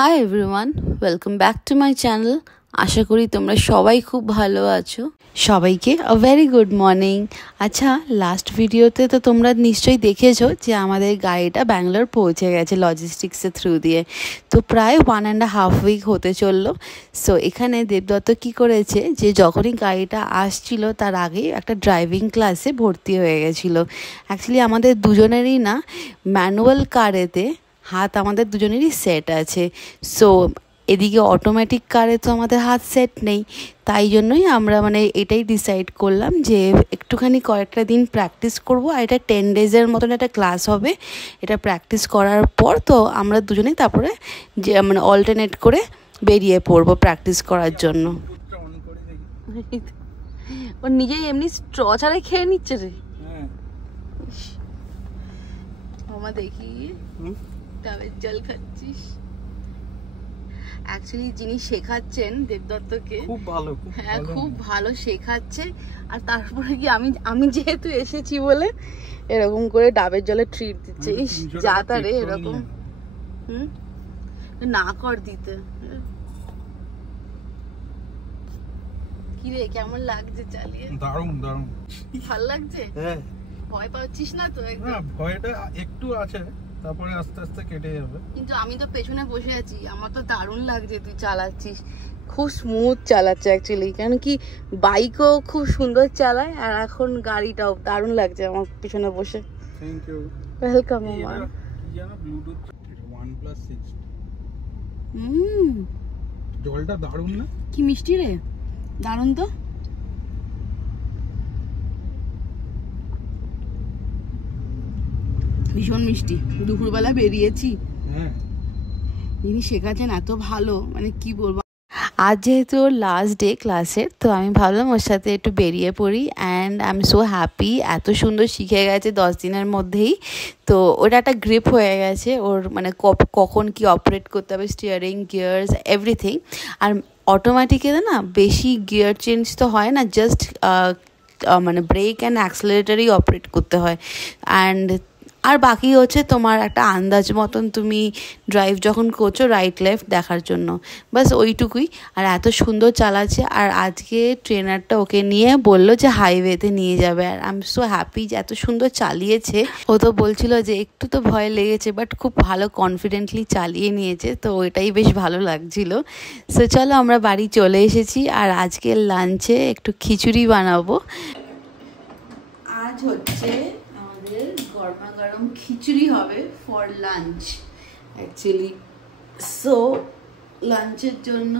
High everyone, welcome back to my channel. আশা করি তোমরা সবাই খুব ভালো আছো। সবাইকে আ ভেরি গুড মর্নিং। আচ্ছা, লাস্ট ভিডিওতে তো তোমরা নিশ্চয়ই দেখেছো যে আমাদের গাড়িটা ব্যাঙ্গালোর পৌঁছে গেছে লজিস্টিক্সের থ্রু দিয়ে। তো প্রায় 1.5 উইক হতে চললো। সো এখানে দেবদত্ত কী করেছে যে যখনই গাড়িটা আসছিল তার আগেই একটা ড্রাইভিং ক্লাসে ভর্তি হয়ে গেছিলো। অ্যাকচুয়ালি আমাদের দুজনেরই না ম্যানুয়াল কারেতে হাত আমাদের দুজনেরই সেট আছে। সো এদিকে অটোমেটিক কারে তো আমাদের হাত সেট নেই, তাই জন্যই আমরা এটাই ডিসাইড করলাম যে একটুখানি কয়েকটা দিন প্র্যাকটিস করব। আর এটা 10 ডেজের মতন একটা ক্লাস হবে। এটা প্র্যাকটিস করার পর তো আমরা দুজনেই তারপরে যে অল্টারনেট করে বেরিয়ে পড়বো প্র্যাকটিস করার জন্য। ও নিজেই এমনি স্ট্র ছাড়াই খেয়ে নিচ্ছে রে। আমার দেখি ডাবের জল খাচ্ছিস। অ্যাকচুয়ালি যিনি শেখাচ্ছেন দেবদত্তকে খুব ভালো, হ্যাঁ খুব ভালো শেখাচ্ছে। আর তারপরে কি আমি যেহেতু এসেছি বলে এরকম করে ডাবের জলে ট্রিট দিচ্ছে। ইস যা তারে এরকম না কর দিতে। কি রে কেমন লাগছে চালিয়ে? দারুণ দারুণ, ভালো লাগছে। হ্যাঁ, ভয় পাচ্ছিস না তো? একদম ভয়টা একটু আছে, তারপরে আস্তে আস্তে কেটে যাবে। কিন্তু আমি তো পেছনে বসে আছি, আমার তো দারুণ লাগছে তুই চালাচ্ছিস। খুব স্মুথ চালাচ্ছে অ্যাকচুয়ালি, কারণ কি বাইকও খুব সুন্দর চালায় আর এখন গাড়িটাও দারুণ লাগছে আমার পিছনে বসে। Thank you, welcome. আমার জানা ব্লুটুথ OnePlus 6। জলটা দারুণ না? কি মিষ্টি রে, দারুণ তো। ভীষণ মিষ্টি। দুপুরবেলা বেরিয়েছি, যিনি শেখাচ্ছেন এত ভালো, কি বলবো। আজ যেহেতু লাস্ট ডে ক্লাসের, তো আমি ভাবলাম ওর সাথে একটু বেরিয়ে পড়ি। And I am so happy, এত সুন্দর শিখে গেছে 10 দিনের মধ্যেই। তো ওটা একটা গ্রিপ হয়ে গেছে ওর, কখন কি অপারেট করতে হবে, স্টিয়ারিং, গিয়ার্স, এভরিথিং। আর অটোমেটিকে না বেশি গিয়ার চেঞ্জ তো হয় না, জাস্ট ব্রেক অ্যান্ড অ্যাক্সেলারেটরই অপারেট করতে হয়। অ্যান্ড আর বাকি হচ্ছে তোমার একটা আন্দাজ মতন তুমি ড্রাইভ যখন করছো রাইট লেফট দেখার জন্য, বাস ওইটুকুই। আর এত সুন্দর চালাচ্ছে। আর আজকে ট্রেনারটা ওকে নিয়ে বললো যে হাইওয়েতে নিয়ে যাবে। আর আই এম সো হ্যাপি যে এত সুন্দর চালিয়েছে। ও তো বলছিল যে একটু তো ভয় লেগেছে, বাট খুব ভালো কনফিডেন্টলি চালিয়ে নিয়েছে, তো ওইটাই বেশ ভালো লাগছিল। সো চলো আমরা বাড়ি চলে এসেছি। আর আজকে লাঞ্চে একটু খিচুড়ি বানাবো। আজ হচ্ছে গরমা গরম খিচুড়ি হবে ফর লাঞ্চ অ্যাকচুয়ালি। সো লাঞ্চের জন্য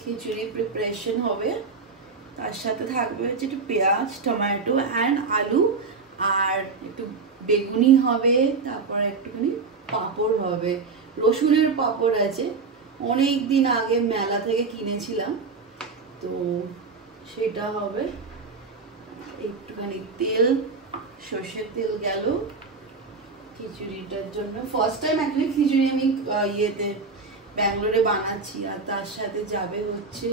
খিচুড়ি প্রিপারেশন হবে। তার সাথে থাকবে হচ্ছে একটু পেঁয়াজ, টমেটো অ্যান্ড আলু, আর একটু বেগুনি হবে, তারপরে একটুখানি পাঁপড় হবে। রসুনের পাঁপড় আছে, অনেক দিন আগে মেলা থেকে কিনেছিলাম, তো সেটা হবে। একটুখানি তেল, সর্ষের তেল গেল খিচুড়িটার জন্য। ফার্স্ট টাইম অ্যাকচুয়ালি খিচুড়ি আমি ব্যাঙ্গালোরে বানাচ্ছি। আর তার সাথে যাবে হচ্ছে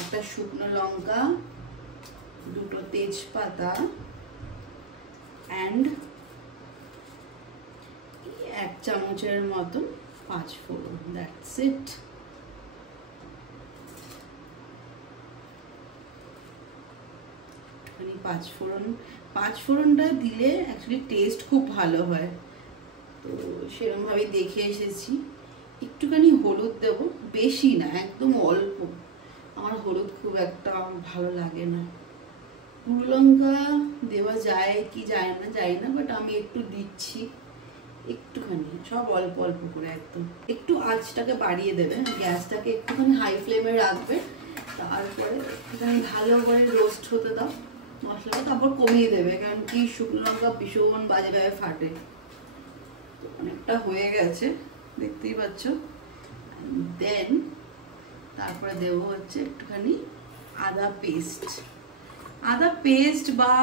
একটা শুকনো লঙ্কা, দুটো তেজপাতা অ্যান্ড 1 চামচের মতন 5 ফোড়ন। That's it. পাঁচ ফোড়নটা দিলে অ্যাকচুয়ালি টেস্ট খুব ভালো হয়, তো সেরকমভাবে দেখে এসেছি। একটুখানি হলুদ দেব, বেশি না, একদম অল্প। আমার হলুদ খুব একটা ভালো লাগে না। গুঁড়ো লঙ্কা দেওয়া যায় কি যায় না জানি না, বাট আমি একটু দিচ্ছি একটুখানি, সব অল্প অল্প করে। একদম একটু আঁচটাকে বাড়িয়ে দেবে, গ্যাসটাকে একটুখানি হাই ফ্লেমে রাখবে। তারপরে একটুখানি ভালো করে রোস্ট হতে দাও মশলাটা, তারপর কমিয়ে দেবে, কারণ কি শুকনো লঙ্কা ভীষণ বাজেভাবে ফাটে। অনেকটা হয়ে গেছে দেখতেই পাচ্ছ। দেন তারপরে দেবো হচ্ছে একটুখানি আদা পেস্ট বা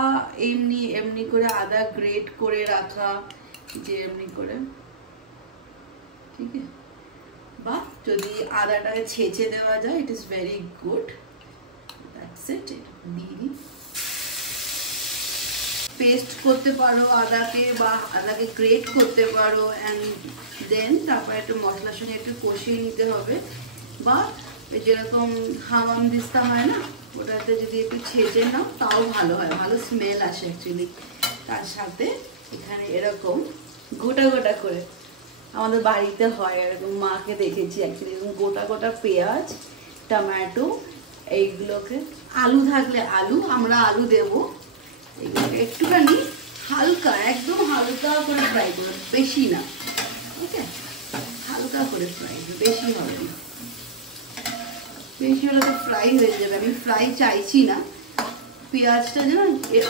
এমনি করে আদা গ্রেট করে রাখা, যে এমনি করে, ঠিক আছে। বা যদি আদাটাকে ছেঁচে দেওয়া যায়, it is very good. That's it. দিয়ে দিই পেস্ট করতে পারো আদাকে, বা আদাকে গ্রেট করতে পারো, অ্যান্ড দেন তারপরে একটু মশলার সঙ্গে একটু কষিয়ে নিতে হবে। বা যেরকম হামাম দিস্তা হয় না, ওটাতে যদি একটু ছেঁচে নাও তাও ভালো হয়, ভালো স্মেল আসে অ্যাকচুয়ালি। তার সাথে এখানে এরকম গোটা গোটা করে আমাদের বাড়িতে হয়, এরকম মাকে দেখেছি অ্যাকচুয়ালি, এরকম গোটা গোটা পেঁয়াজ, টমেটো, এইগুলোকে, আলু থাকলে আলু, আমরা আলু দেবো, এইগুলোকে একটুখানি হালকা, একদম হালকা করে ফ্রাই করো, বেশি না, ওকে, হালকা করে ফ্রাই, বেশি হবে না, বেশি হলে তো ফ্রাই হয়ে যাবে। আমি ফ্রাই চাইছি না, পেঁয়াজটা যেন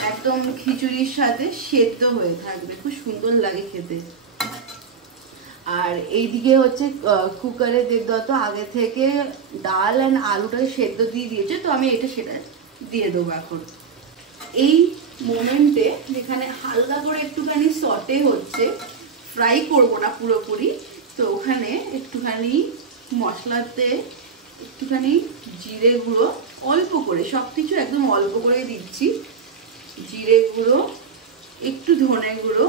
একদম খিচুড়ির সাথে সেদ্ধ হয়ে থাকবে, খুব সুন্দর লাগে খেতে। আর এইদিকে হচ্ছে কুকারে দেখতো আগে থেকে ডাল অ্যান্ড আলুটা সেদ্ধ দিয়ে দিয়েছে, তো আমি এটা সেটা দিয়ে দেবো এখন। এই মোমেন্টে যেখানে হালকা করে একটুখানি সটে হচ্ছে, ফ্রাই করবো না পুরোপুরি, তো ওখানে একটুখানি মশলাতে একটুখানি জিরে গুঁড়ো অল্প করে, সব কিছু একদম অল্প করে দিচ্ছি, জিরে গুঁড়ো, একটু ধনে গুঁড়ো,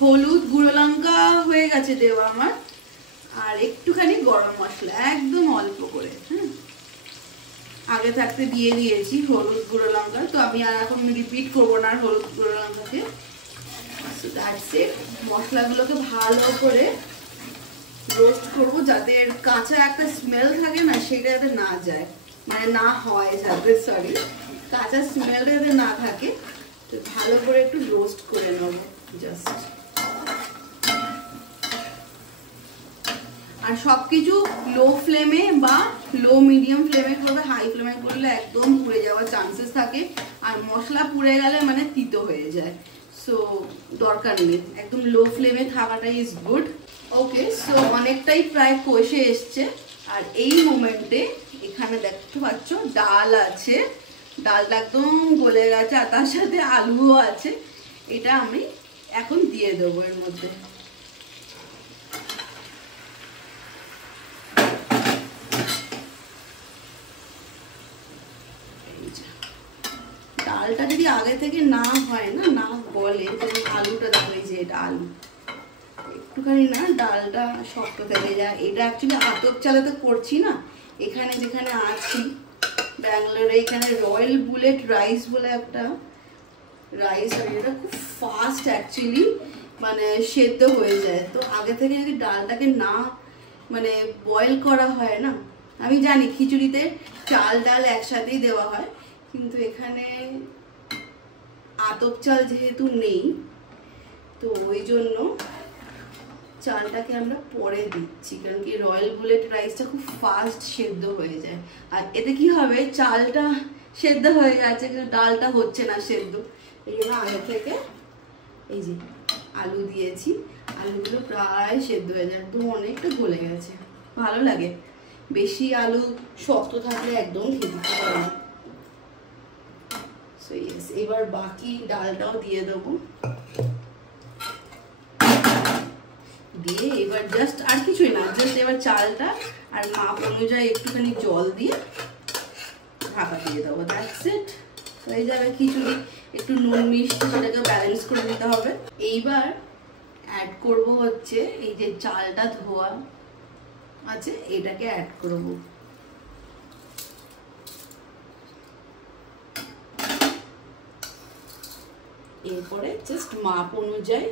হলুদ, গুঁড়ো লঙ্কা হয়ে গেছে দেওয়া আমার, আর একটুখানি গরম মশলা একদম অল্প করে, হ্যাঁ, আগে থাকতে দিয়ে দিয়েছি হলুদ গুঁড়ো লঙ্কা, তো আমি আর এখন রিপিট করবো না হলুদ গুঁড়ো লঙ্কাকে। মশলাগুলোকে ভালো করে রোস্ট করবো, যাতে কাঁচা একটা স্মেল থাকে না, সেটা যাতে না যায়, মানে না হয় যাতে, সরি, কাঁচা স্মেলটা যাতে না থাকে, তো ভালো করে একটু রোস্ট করে নেবো জাস্ট। আর সবকিছু লো ফ্লেমে বা লো মিডিয়াম ফ্লেমে করবে, হাই ফ্লেমে করলে একদম পুড়ে যাওয়ার চান্সেস থাকে, আর মশলা পুড়ে গেলে মানে তিতো হয়ে যায়, সো দরকার নেই, একদম লো ফ্লেমে থাকাটাই ইজ গুড। ওকে, সো অনেকটাই প্রায় কষে এসছে, আর এই মোমেন্টে এখানে দেখতে পাচ্ছ ডাল আছে, ডালটা একদম গলে গেছে, আর তার সাথে আলুও আছে, এটা আমি এখন দিয়ে দেবো এর মধ্যে। ডালটা যদি আগে থেকে না হয় না, না বলে, আলুটা দেখো, এই যে এটা আলু, একটুখানি না ডালটা শক্ত থেকে যায়। এটা অ্যাকচুয়ালি আতপ চালাতে করছি না, এখানে যেখানে আছি ব্যাঙ্গালোরে, এখানে রয়্যাল বুলেট রাইস বলে একটা রাইস হয়, এটা খুব ফাস্ট অ্যাকচুয়ালি মানে সেদ্ধ হয়ে যায়। তো আগে থেকে যদি ডালটাকে না মানে বয়েল করা হয় না, আমি জানি খিচুড়িতে চাল ডাল একসাথেই দেওয়া হয়, কিন্তু এখানে আতপ চাল যেহেতু নেই, তো ওই জন্য চালটাকে আমরা পরে দিচ্ছি, কারণ কি রয়্যাল বুলেট রাইসটা খুব ফাস্ট সেদ্ধ হয়ে যায়। আর এতে কি হবে, চালটা সেদ্ধ হয়ে যাচ্ছে কিন্তু ডালটা হচ্ছে না সেদ্ধ, এই জন্য আগে থেকে এই যে আলু দিয়েছি, আলুগুলো প্রায় সেদ্ধ হয়ে যায়, একদম অনেকটা গলে গেছে, ভালো লাগে। বেশি আলু শক্ত থাকলে একদম খেতে পারে না। সো ইয়েস, এবার বাকি ডালটাও দিয়ে দেবো, দিয়ে এবার জাস্ট আর কিছুই না, জাস্ট এবার চালটা আর মাপ অনুযায়ী একটুখানি জল দিয়ে ঢাকা দিয়ে দেবো, দ্যাটস ইট, হয়ে যাবে খিচুড়ি। একটু নুন মিষ্টি সেটাকে ব্যালেন্স করে দিতে হবে। এইবার অ্যাড করব হচ্ছে এই যে চালটা ধোয়া আছে, এটাকে অ্যাড করব। এরপরে জাস্ট মাপ অনুযায়ী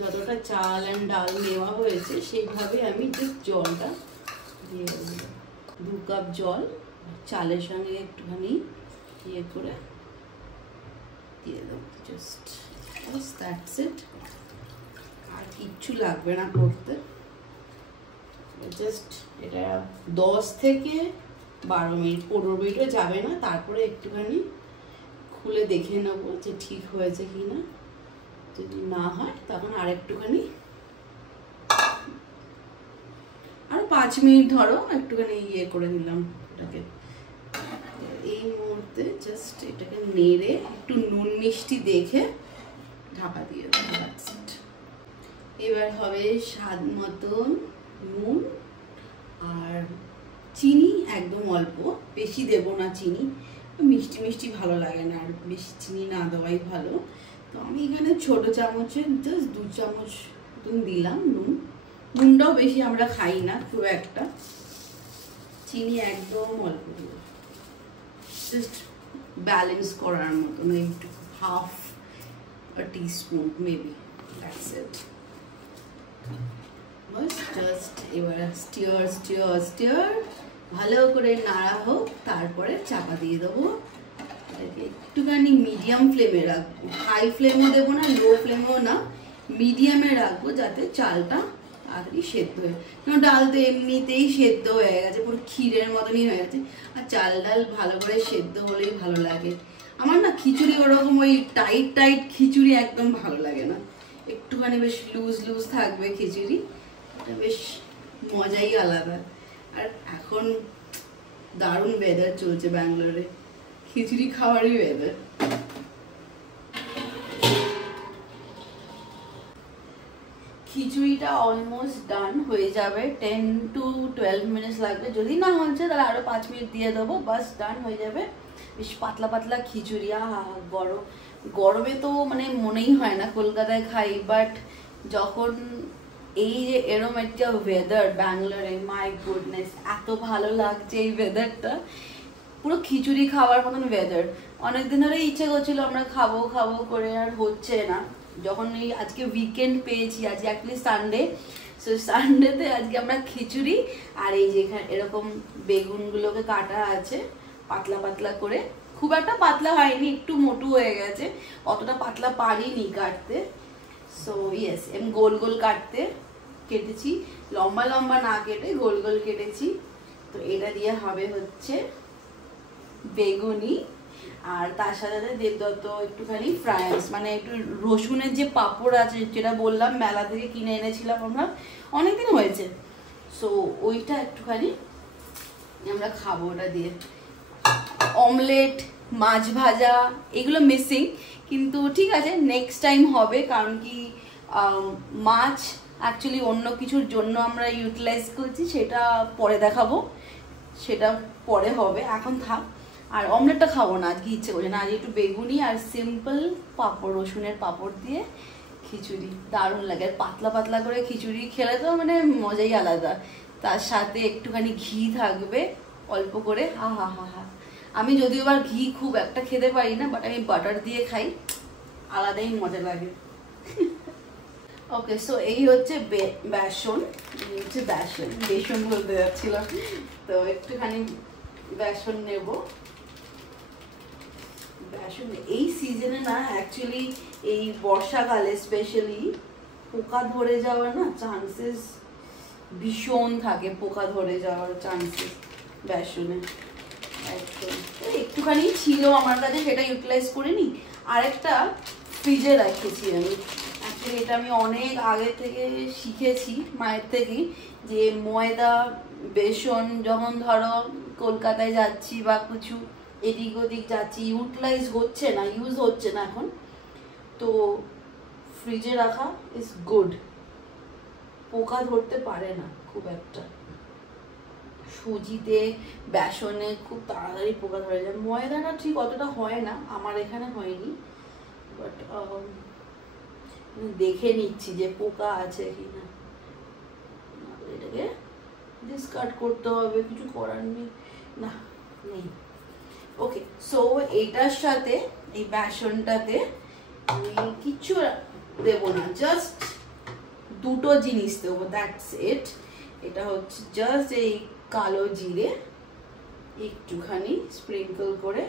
যতটা চাল অ্যান্ড ডাল নেওয়া হয়েছে সেইভাবে আমি জাস্ট জলটা দিয়ে দেবো, 2 কাপ জল চালের সঙ্গে একটুখানি ইয়ে করে দিয়ে দেবো, জাস্ট দ্যাটস ইট, আর কিচ্ছু লাগবে না করতে। জাস্ট এটা 10 থেকে 12 মিনিট, 15 মিনিটও যাবে না, তারপরে একটুখানি খুলে দেখে নেবো যে ঠিক হয়েছে কি না, যদি না হয় তখন আর একটুখানি, আর 5 মিনিট ধরো একটুখানি ইয়ে করে নিলাম এটাকে। এই মুহূর্তে জাস্ট এটাকে নেড়ে একটু নুন মিষ্টি দেখে ঢাকা দিয়ে দেবো, দ্যাটস ইট। এবার হবে স্বাদ মতন নুন আর চিনি, একদম অল্প, বেশি দেব না চিনি, মিষ্টি মিষ্টি ভালো লাগে না, আর বেশি চিনি না দেওয়াই ভালো। তো আমি এখানে ছোট চামচে জাস্ট 2 চামচ দিলাম নুন। নুনটাও বেশি আমরা খাই না খুব একটা, চিনি একদম অল্প দিব, জাস্ট ব্যালেন্স করার মতন, একটু half a teaspoon maybe, that's it. Bus just এবার স্টিয়ার ভালো করে নাড়া হোক, তারপরে চাপা দিয়ে দেবো। এটাকে একটুখানি মিডিয়াম ফ্লেমে রাখবো, হাই ফ্লেমও দেবো না, লো ফ্লেমেও না, মিডিয়ামে রাখবো, যাতে চালটা তাড়াতাড়ি সেদ্ধ হয়। কারণ ডাল তো এমনিতেই সেদ্ধ হয়ে গেছে, পুরো ক্ষীরের মতনই হয়ে গেছে, আর চাল ডাল ভালো করে সেদ্ধ হলেই ভালো লাগে। আমার না খিচুড়ি ওরকম ওই টাইট খিচুড়ি একদম ভালো লাগে না, একটুখানি বেশ লুজ থাকবে খিচুড়ি, এটা বেশ মজাই আলাদা। আর এখন দারুণ ওয়েদার চলছে ব্যাঙ্গালোরে, খিচুড়ি খাওয়ারই ওয়েদার। খিচুড়িটা অলমোস্ট ডান হয়ে যাবে, 10 to 12 মিনিটস লাগবে, যদি না হচ্ছে তাহলে আরো 5 মিনিট দিয়ে দেবো, বাস ডান হয়ে যাবে। বেশ পাতলা খিচুড়ি, গরমে তো মানে মনেই হয় না কলকাতায় খাই, বাট যখন এই যে এরম একটা ওয়েদার ব্যাঙ্গালোরে, মাই গুডনেস এত ভালো লাগছে এই ওয়েদারটা, পুরো খিচুড়ি খাওয়ার মতন ওয়েদার। অনেকদিন ধরে ইচ্ছে করছিল আমরা খাবো করে, আর হচ্ছে না। যখন এই আজকে উইকেন্ড পেয়েছি, আজকে অ্যাকচুয়ালি সানডে, সো সানডেতে আজকে আমরা খিচুড়ি আর এই যে এরকম বেগুনগুলোকে কাটা আছে পাতলা করে, খুব একটা পাতলা হয়নি, একটু মোটু হয়ে গেছে, অতটা পাতলা পারিনি কাটতে। সো ইয়েস, এম গোল কেটেছি, লম্বা না কেটে গোল কেটেছি। তো এটা দিয়ে হবে হচ্ছে বেগুনি, আর তার সাথে দেবদত্ত একটুখানি ফ্রাইস, মানে একটু রসুনের যে পাঁপড় আছে যেটা বললাম মেলা থেকে কিনে এনেছিলাম আমরা, অনেকদিন হয়েছে, সো ওইটা একটুখানি আমরা খাবো ওটা দিয়ে। অমলেট, মাছ ভাজা এগুলো মিসিং, কিন্তু ঠিক আছে নেক্সট টাইম হবে, কারণ কি মাছ অ্যাকচুয়ালি অন্য কিছুর জন্য আমরা ইউটিলাইজ করছি, সেটা পরে দেখাবো, সেটা পরে হবে, এখন থাক। আর অমলেটটা খাবো না আজকে, ইচ্ছে করছে না, আজকে একটু বেগুনি আর সিম্পল পাঁপড়, রসুনের পাঁপড় দিয়ে খিচুড়ি দারুণ লাগে। আর পাতলা করে খিচুড়ি খেলে তো মানে মজাই আলাদা, তার সাথে একটুখানি ঘি থাকবে অল্প করে, হা। আমি যদিও আবার ঘি খুব একটা খেতে পারি না, বাট আমি বাটার দিয়ে খাই, আলাদাই মজা লাগে। ওকে, সো এই হচ্ছে বেসন বলতে যাচ্ছিলাম, তো একটুখানি বেসন নেব। বেসন এই সিজনে না অ্যাকচুয়ালি এই বর্ষাকালে স্পেশালি পোকা ধরে যাওয়ার না চান্সেস ভীষণ থাকে, পোকা ধরে যাওয়ার চান্সেস বেসনে একদম। একটুখানি ছিল আমার কাছে, সেটা ইউটিলাইজ করিনি, আরেকটা ফ্রিজে রেখেছি আমি। অ্যাকচুয়ালি এটা আমি অনেক আগে থেকে শিখেছি মায়ের থেকেই, যে ময়দা বেসন যখন ধরো কলকাতায় যাচ্ছি বা কিছু এদিক ওদিক যাচ্ছি, ইউজ হচ্ছে না এখন, তো ফ্রিজে রাখা ইজ গুড, পোকা ধরতে পারে না খুব একটা। সুজিতে বেসনে খুব তাড়াতাড়ি পোকা ধরে যায়, ময়দাটা ঠিক অতটা হয় না, আমার এখানে হয়নি, বাট দেখে নিচ্ছি যে পোকা আছে কিনা, এটাকে ডিসকার্ড করতে হবে, কিছু করার নেই। ওকে, সো এটার সাথে এই বেসনটাতে আমি কিছু দেবো না, জাস্ট দুটো জিনিস দেবো, দ্যাটস ইট। এটা হচ্ছে জাস্ট এই কালো জিরে একটুখানি স্প্রিঙ্কল করে,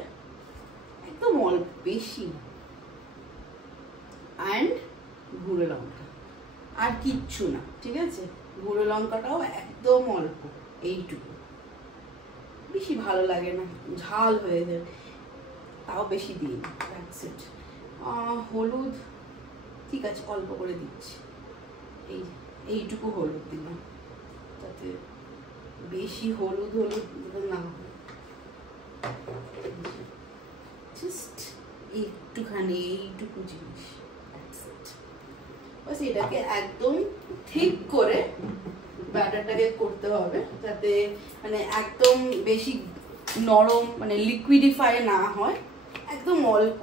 একদম অল্প, বেশি, অ্যান্ড গুঁড়ো লঙ্কা, আর কিচ্ছু না, ঠিক আছে? গুঁড়ো লঙ্কাটাও একদম অল্প, এইটুকু, বেশি ভালো লাগে না, ঝাল হয়ে যায়, তাও বেশি দিই, দ্যাটস ইট। হলুদ ঠিক আছে অল্প করে দিচ্ছি, এইটুকু হলুদ দিলাম, যাতে বেশি হলুদ না হয়, জাস্ট একটুখানি, এইটুকু জিনিস, বাস। এটাকে একদম ঠিক করে ব্যাটারটাকে করতে হবে, যাতে মানে একদম বেশি নরম মানে লিকুইডিফাই না হয়, একদম অল্প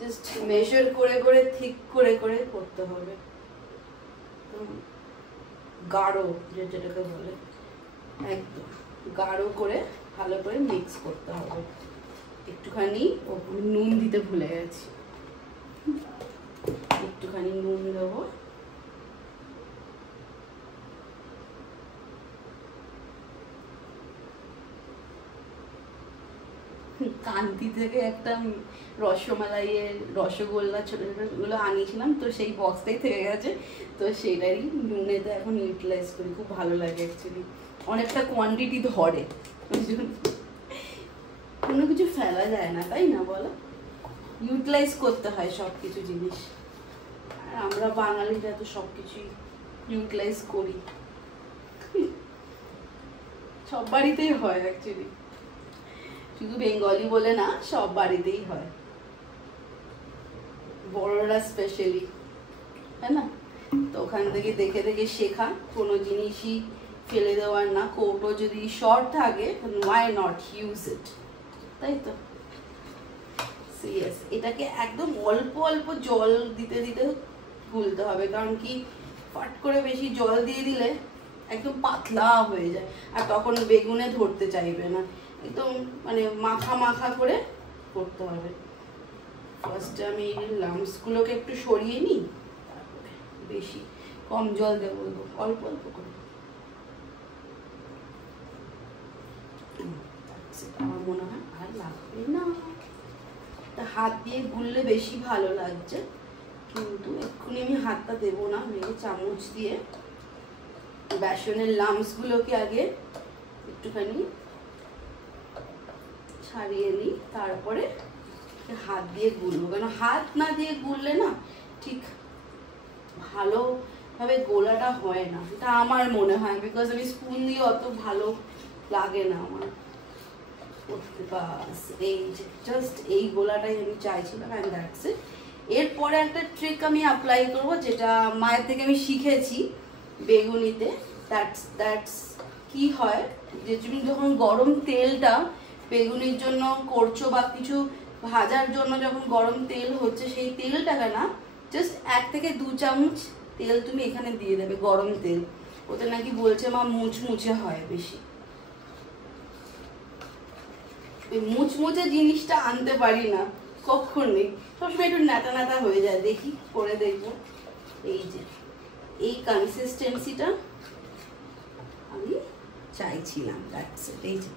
জাস্ট মেজার করে করে ঠিক করে করে করতে হবে, গাঢ় যেটাকে বলে একদম গাঢ় করে ভালো করে মিক্স করতে হবে। একটুখানি নুন দিতে ভুলে গেছি, একটুখানি নুন দেবো। কান্তি থেকে একটা রসমালাইয়ের রসগোল্লা ছোট ছোট গুলো আনিয়েছিলাম, তো সেই বক্সটাই থেকে গেছে, তো সেটারই নুনেতে এখন ইউটিলাইজ করি, খুব ভালো লাগে অ্যাকচুয়ালি, অনেকটা কোয়ান্টিটি ধরে, কোনো কিছু ফেলা যায় না, তাই না বলো? ইউটিলাইজ করতে হয় সব কিছু জিনিস, আর আমরা বাঙালিরা তো সব কিছুই ইউটিলাইজ করি, সব বাড়িতেই হয় অ্যাকচুয়ালি, শুধু বেঙ্গলি বলে না, সব বাড়িতেই হয়, বড়রা স্পেশালি, তাই না? তো ওখান থেকে দেখে দেখে শেখা, কোনো জিনিসই ফেলে দেওয়ার না, কৌটো যদি শর্ট থাকে why not use it, তাই তো? সিরিয়াস, এটাকে একদম অল্প অল্প জল দিতে দিতে গুলতে হবে, কারণ কি ফাট করে বেশি জল দিয়ে দিলে একদম পাতলা হয়ে যায়, আর তখন বেগুনে ধরতে চাইবে না, একদম মানে মাখা মাখা করে করতে হবে। ফার্স্টে আমি লাম্পস গুলোকে একটু সরিয়ে নিই, তারপরে বেশি কম জল দেবো, অল্প অল্প করে, আমার মনে হয় আর লাগবে না, হাত দিয়ে গুললে বেশি ভালো লাগছে, কিন্তু এক্ষুনি আমি হাতটা দেবো না, আমি চামচ দিয়ে বেসনের লাম্পস গুলোকে আগে একটুখানি ছাড়িয়ে নিই, তারপরে হাত দিয়ে গুলবো, কেন হাত না দিয়ে গুললে না ঠিক ভালোভাবে গোলাটা হয় না, এটা আমার মনে হয়, বিকজ আমি স্পুন দিয়ে অত ভালো লাগে না আমার করতে। বাস এই জাস্ট এই গোলাটাই আমি চাইছিলাম, অ্যান্ড দ্যাটস ইট। এরপরে একটা ট্রিক আমি অ্যাপ্লাই করবো, যেটা মায়ের থেকে আমি শিখেছি বেগুনিতে। দ্যাটস কি হয়, যে তুমি যখন গরম তেলটা বেগুনির জন্য করছো বা কিছু ভাজার জন্য যখন গরম তেল হচ্ছে, সেই তেলটাকে না জাস্ট 1 থেকে 2 চামচ তেল তুমি এখানে দিয়ে দেবে, গরম তেল, ওতে নাকি বলছে মা মুচমুচে হয় বেশি। মুচমুচে জিনিসটা আনতে পারি না কখনই, সবসময় একটু ন্যাটা ন্যাটা হয়ে যায়, দেখি করে দেখবো। এই যে এই কনসিস্টেন্সিটা আমি চাইছিলাম, দ্যাটস ইট। এই যে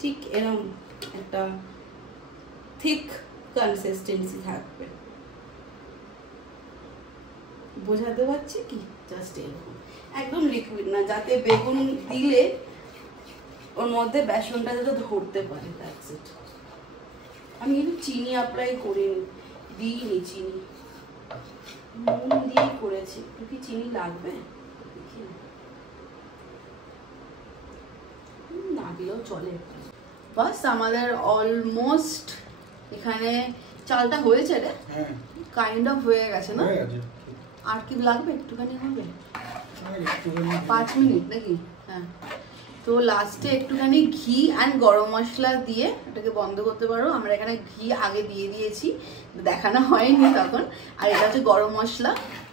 ঠিক এরকম একটা থিক কনসিস্টেন্সি থাকবে, বোঝাতে পারছি কি? জাস্ট এরকম, একদম লিকুইড না, যাতে বেগুন দিলে ওর মধ্যে বেসনটা যাতে ধরতে পারে, দ্যাটস ইট। আমি একটু চিনি অ্যাপ্লাই করিনি, দিইনি চিনি, নুন দিয়ে করেছি, একটু কি চিনি লাগবে দেখি না দিলেও চলে। বাস আমাদের অলমোস্ট এখানে চালটা হয়েছে রে, কাইন্ড অফ হয়ে গেছে না? আর কি লাগবে? একটুখানি হবে, 5 মিনিট নাকি? হ্যাঁ, তো লাস্টে একটুখানি ঘি অ্যান্ড গরম মশলা দিয়ে এটাকে বন্ধ করতে পারো। আমরা এখানে ঘি আগে দিয়ে দিয়েছি, দেখানো হয়নি তখন। আর এটা হচ্ছে গরম মশলা,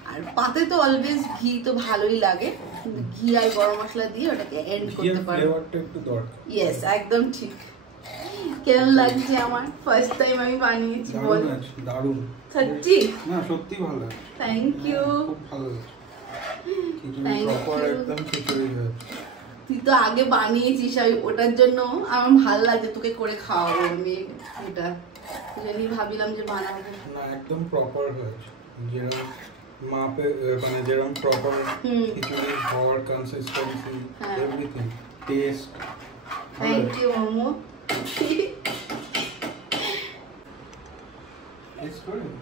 আর পাতে তো অলওয়েজ ঘি তো ভালোই লাগে, কিন্তু ঘি আর গরম মশলা দিয়ে ওটাকে এন্ড করতে পারো। ইয়েস, একদম ঠিক। কেমন লাগছে আমার? ফার্স্ট টাইম আমি বানিয়েছি, বল। দারুণ, সত্যি? না সত্যি ভালো। থ্যাংক ইউ, খুব ভালো লাগছে। প্রপার একদম খিচুড়ি হয়েছে। তুই তো আগে বানিয়েছিস, ওটার জন্য আমার ভালো লাগছে, তোকে করে খাওয়াবো আমি এটা, জানি ভাবিলাম যে বানাবো না। একদম প্রপার হয়েছে, যেরকম মাপে মানে যেরকম প্রপার খিচুড়ি হওয়ার consistency, everything, taste. Thank you Momo.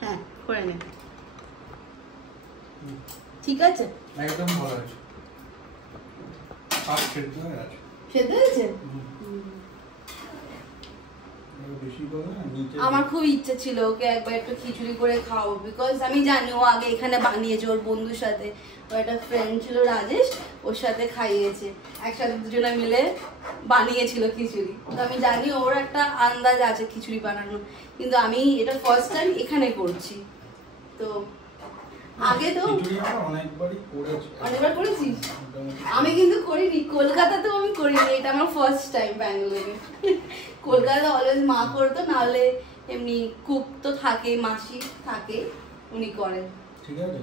হ্যাঁ, করে নে। ঠিক আছে, একদম ভালো আছে। সেদ্ধ হয়েছে? আমার খুব ইচ্ছে ছিল ওকে একবার একটু খিচুড়ি করে খাওয়াবো, বিকজ আমি জানি ও আগে এখানে বানিয়েছে ওর বন্ধুর সাথে, ও একটা ফ্রেন্ড ছিল রাজেশ, ওর সাথে খাইয়েছে, একসাথে দুজনে মিলে বানিয়েছিল খিচুড়ি। তো আমি জানি ওর একটা আন্দাজ আছে খিচুড়ি বানানো, কিন্তু আমি এটা ফার্স্ট টাইম এখানে করছি। তো আগে তো অনেকবার করেছিস, আমি কিন্তু করিনি, কলকাতাতেও আমি করিনি, এটা আমার ফার্স্ট টাইম ব্যাঙ্গালোরে। কলকাতা অলওয়েজ মা করতো, নাহলে এমনি কুক তো থাকে, মাসি থাকে, উনি করেন। ঠিক আছে,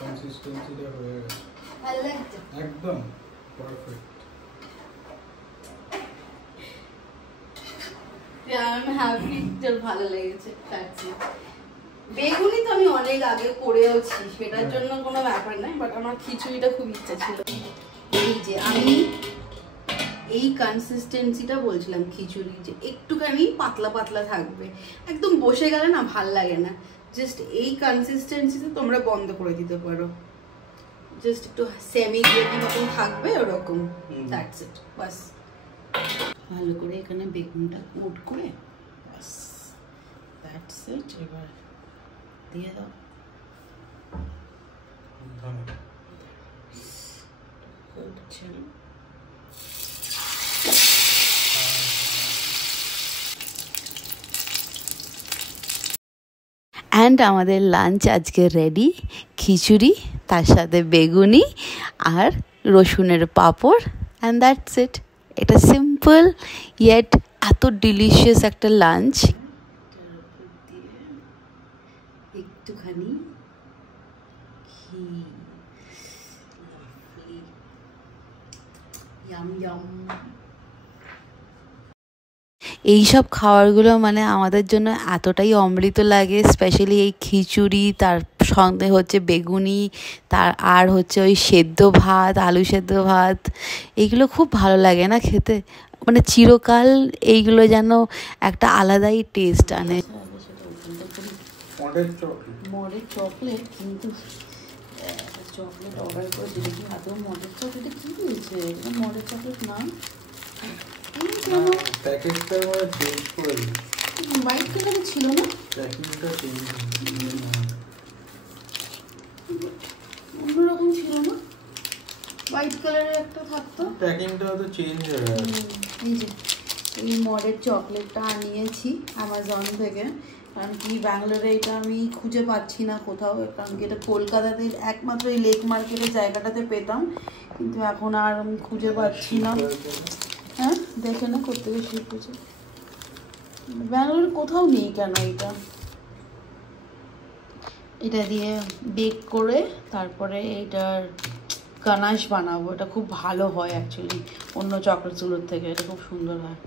কনসিস্টেন্সিটা হয়ে গেছে, ভালো লাগছে একদম পারফেক্ট। আমি হ্যাপি, তোর ভালো লেগেছে। বেগুনি তো আমি অনেক আগে করেওছি, সেটার জন্য কোনো ব্যাপার নাই, বাট আমার খিচুড়িটা খুব ইচ্ছা ছিল। এই যে আমি এই কনসিস্টেন্সিটা বলছিলাম খিচুড়ি, যে একটুখানি পাতলা পাতলা থাকবে, একদম বসে গেলে না ভাল লাগে না, জাস্ট এই কনসিস্টেন্সিতে তোমরা বন্ধ করে দিতে পারো, জাস্ট একটু সেমি গ্রেভি মতন থাকবে ওরকম, দ্যাটস ইট, বাস। ভালো করে এখানে বেগুনটা কোট করে, বাস দ্যাটস ইট। এবার দিয়ে দাও, অ্যান্ড আমাদের লাঞ্চ আজকে রেডি, খিচুড়ি, তার সাথে বেগুনি আর রসুনের পাঁপড়, অ্যান্ড দ্যাটস ইট। এটা সিম্পল ইয়েট এত ডিলিশিয়াস একটা লাঞ্চ। একটুখানি ঘি, ইয়াম ইয়াম। এইসব খাবারগুলো মানে আমাদের জন্য এতটাই অমৃত লাগে, স্পেশালি এই খিচুড়ি, তার সঙ্গে হচ্ছে বেগুনি, তার আর হচ্ছে ওই সেদ্ধ ভাত, আলু সেদ্ধ ভাত, এইগুলো খুব ভালো লাগে না খেতে, মানে চিরকাল এইগুলো যেন একটা আলাদাই টেস্ট আনে। মডের চকলেট, কিন্তু চকলেট অর্ডার করে দিলে কি আদৌ মডের চকলেটে কী হয়েছে? মডের চকলেট না, প্যাকেটটা চেঞ্জ করে দিই, হোয়াইট কালারে ছিল না, প্যাকিংটা চেঞ্জ অন্যরকম ছিল না, হোয়াইট কালারের একটা থাকতো, প্যাকিংটা তো চেঞ্জ হয়ে গেছে। এই যে এই মডের চকলেটটা আনিয়েছি অ্যামাজন থেকে, কারণ কি ব্যাঙ্গালোরে এটা আমি খুঁজে পাচ্ছি না কোথাও, কারণ কি এটা কলকাতাতে একমাত্র এই লেক মার্কেটের জায়গাটাতে পেতাম, কিন্তু এখন আর আমি খুঁজে পাচ্ছি না। হ্যাঁ দেখে না করতে বেশি খুঁজে, ব্যাঙ্গালোরে কোথাও নেই কেন এটা। এটা দিয়ে বেক করে তারপরে এটার গানাশ বানাবো, এটা খুব ভালো হয় অ্যাকচুয়ালি অন্য চকলেটগুলোর থেকে, এটা খুব সুন্দর হয়।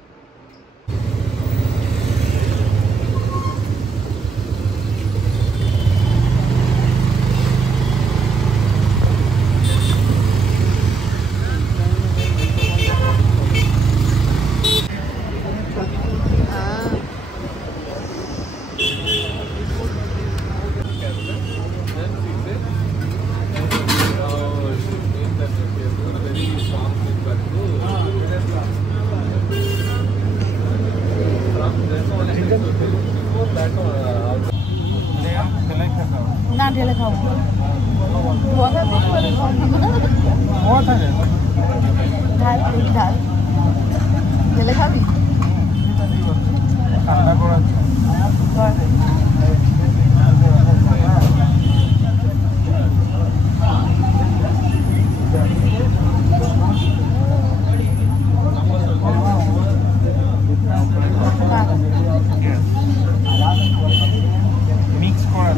না ঢেলে খাও, ঢাল ঢাল ঢেলে খাবি, ঠান্ডা করাচ্ছি। মিক্স করা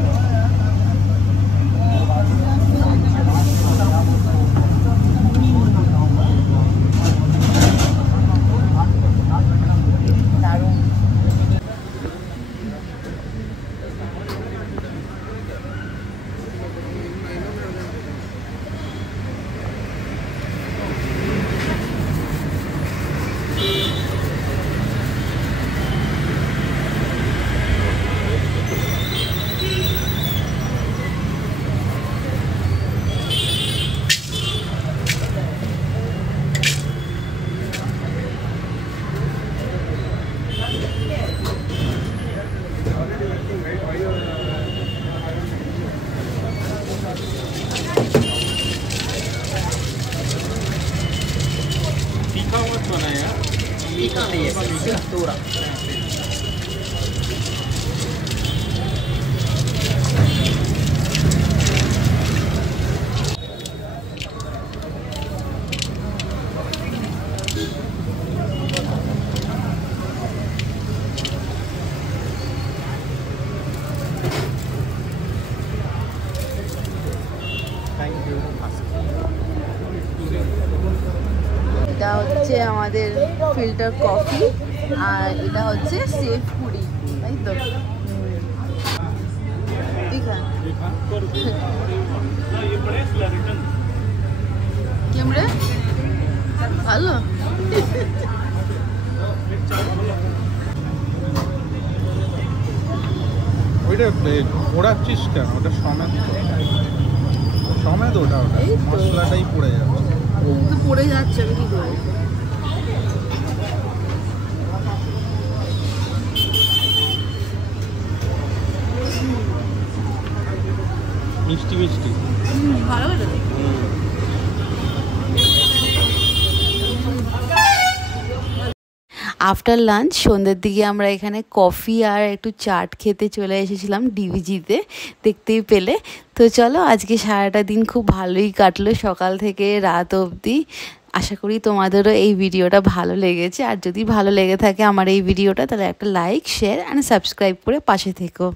এটা হচ্ছে আমাদের ফিল্টার কফি আর এটা হচ্ছে সেফ পুরি, তাই তো? কেমরে ভালো? ওইটা ঘোরাচ্ছিস কেন? ওটা সমেত সমেত, ওটা মশলাটাই পড়ে যাবে। পড়ে যাচ্ছে, আমি কি করবো? মিষ্টি মিষ্টি ভালো হলো। আফটার লাঞ্চ সন্ধ্যের দিকে আমরা এখানে কফি আর একটু চাট খেতে চলে এসেছিলাম ডিভিজিতে, দেখতেই পেলে। তো চলো, আজকে সারাটা দিন খুব ভালোই কাটলো, সকাল থেকে রাত অবধি। আশা করি তোমাদেরও এই ভিডিওটা ভালো লেগেছে। আর যদি ভালো লেগে থাকে আমার এই ভিডিওটা, তাহলে একটা লাইক, শেয়ার অ্যান্ড সাবস্ক্রাইব করে পাশে থেকো।